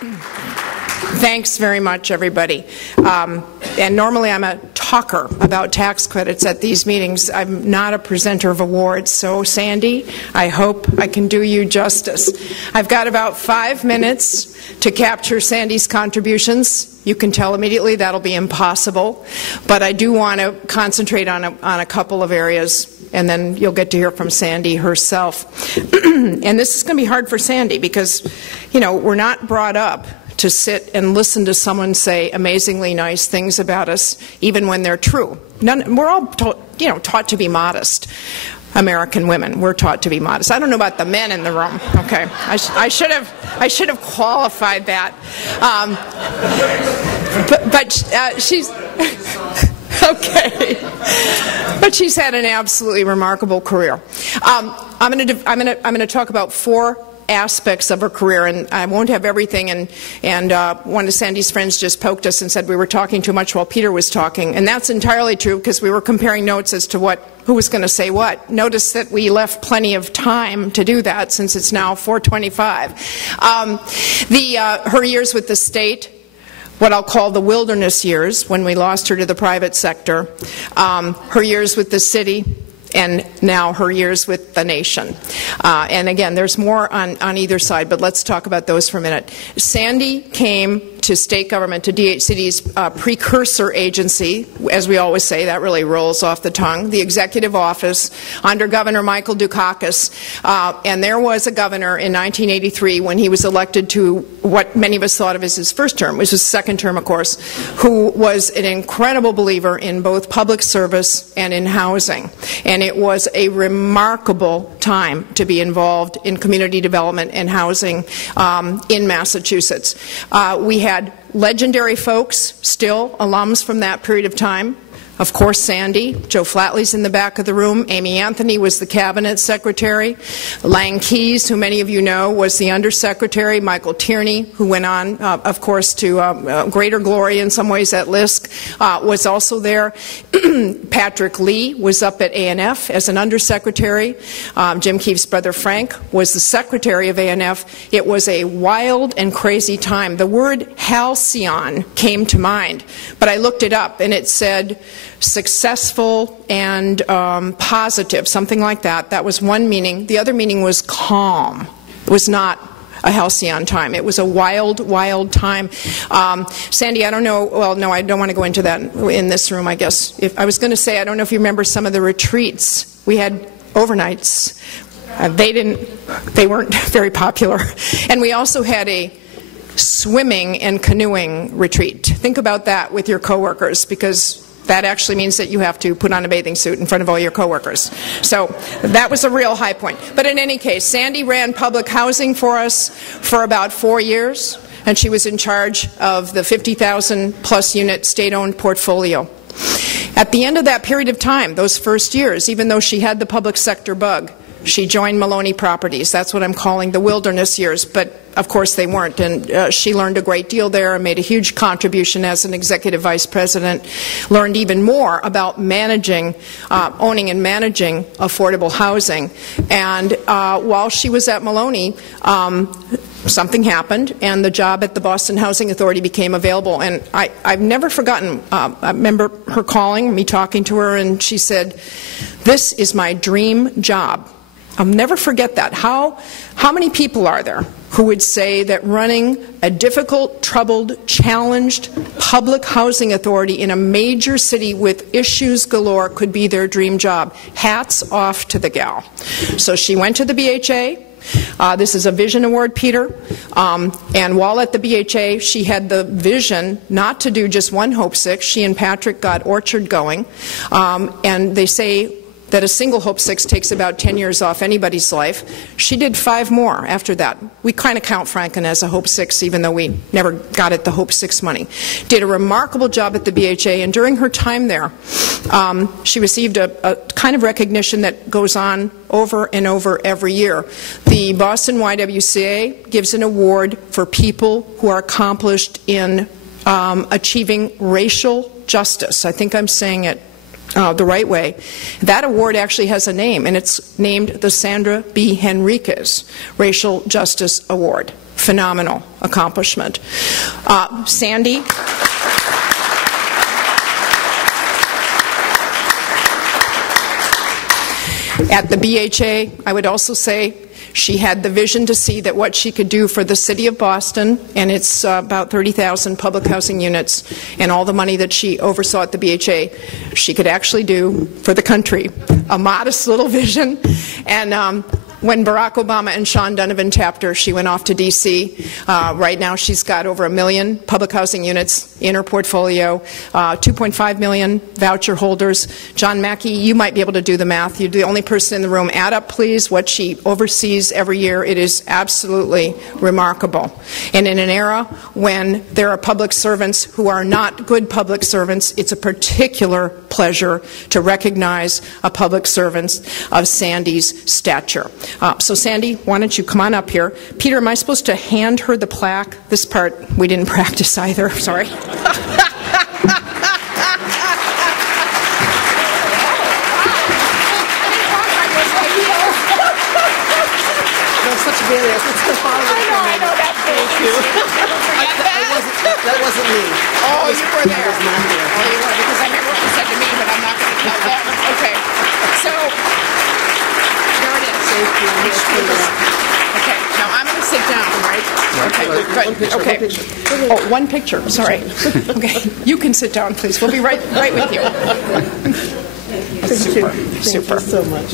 Thanks very much, everybody. And normally I'm a talker about tax credits at these meetings. I'm not a presenter of awards. So, Sandy, I hope I can do you justice. I've got about 5 minutes to capture Sandy's contributions. You can tell immediately that'll be impossible. But I do want to concentrate on a couple of areas, and then you'll get to hear from Sandy herself. And this is going to be hard for Sandy because, you know, we're not brought up to sit and listen to someone say amazingly nice things about us, even when they're true. We're all taught to be modest. American women, we're taught to be modest. I don't know about the men in the room. Okay, I should have qualified that. But she's okay. But she's had an absolutely remarkable career. I'm going to talk about 4 aspects of her career, and I won't have everything, and one of Sandy's friends just poked us and said we were talking too much while Peter was talking, and that's entirely true because we were comparing notes as to who was going to say what. Notice that we left plenty of time to do that since it's now 4:25. Her years with the state, what I'll call the wilderness years, when we lost her to the private sector, her years with the city, and now her years with the nation. And again, there's more on either side, but let's talk about those for a minute. Sandy came to state government, to DHCD's precursor agency, as we always say, that really rolls off the tongue, the executive office under Governor Michael Dukakis. And there was a governor in 1983 when he was elected to what many of us thought of as his first term, which was his second term, of course, who was an incredible believer in both public service and in housing. And it was a remarkable time to be involved in community development and housing in Massachusetts. We had legendary folks, still alums from that period of time. Of course, Sandy. Joe Flatley's in the back of the room. Amy Anthony was the cabinet secretary. Lang Keyes, who many of you know, was the undersecretary. Michael Tierney, who went on, of course, to greater glory in some ways at LISC, was also there. Patrick Lee was up at ANF as an undersecretary. Jim Keefe's brother Frank was the secretary of ANF. It was a wild and crazy time. The word halcyon came to mind, but I looked it up and it said successful and positive, something like that. That was one meaning. The other meaning was calm. It was not a halcyon time. It was a wild, wild time. Sandy, I don't know, well, no, I don't want to go into that in this room, I guess. I was going to say, I don't know if you remember some of the retreats. We had overnights. They weren't very popular. And we also had a swimming and canoeing retreat. Think about that with your coworkers, because that actually means that you have to put on a bathing suit in front of all your coworkers. So that was a real high point. But in any case, Sandy ran public housing for us for about 4 years, and she was in charge of the 50,000 plus unit state-owned portfolio. At the end of that period of time, those first years, even though she had the public sector bug, she joined Maloney Properties. That's what I'm calling the wilderness years, but of course they weren't. And she learned a great deal there and made a huge contribution as an executive vice president, learned even more about managing, owning and managing affordable housing. And while she was at Maloney, something happened, and the job at the Boston Housing Authority became available. And I've never forgotten, I remember her calling, me talking to her, and she said, "This is my dream job." I'll never forget that. How many people are there who would say that running a difficult, troubled, challenged public housing authority in a major city with issues galore could be their dream job? Hats off to the gal. So she went to the BHA. This is a vision award, Peter. And while at the BHA, she had the vision not to do just one Hope 6. She and Patrick got Orchard going. And they say that a single Hope 6 takes about 10 years off anybody's life. She did 5 more after that. We kind of count Franken as a Hope 6, even though we never got at the Hope 6 money. Did a remarkable job at the BHA, and during her time there, she received a kind of recognition that goes on over and over every year. The Boston YWCA gives an award for people who are accomplished in achieving racial justice. I think I'm saying it the right way. That award actually has a name, and it's named the Sandra B. Henriquez Racial Justice Award. phenomenal accomplishment. Sandy. At the BHA, I would also say she had the vision to see that what she could do for the city of Boston, and it's about 30,000 public housing units, and all the money that she oversaw at the BHA, she could actually do for the country. A modest little vision. And when Barack Obama and Sean Donovan tapped her, she went off to D.C. Right now she's got over 1 million public housing units in her portfolio, 2.5 million voucher holders. John Mackey, you might be able to do the math. You're the only person in the room. Add up, please, what she oversees every year. It is absolutely remarkable. And in an era when there are public servants who are not good public servants, it's a particular pleasure to recognize a public servant of Sandy's stature. So Sandy, why don't you come on up here. Peter, am I supposed to hand her the plaque? This part we didn't practice either. Sorry. I know that. Thank you. That wasn't me. Oh, you were there. I was not there. Oh, you were, because I remember what you said to me, but I'm not going to tell them. Okay. So, there it is. Thank you. Okay, now I'm going to sit down, right? Okay, good. Okay. Oh, one picture. Sorry. Okay, you can sit down, please. We'll be right with you. Thank you. Super. Thank you so much.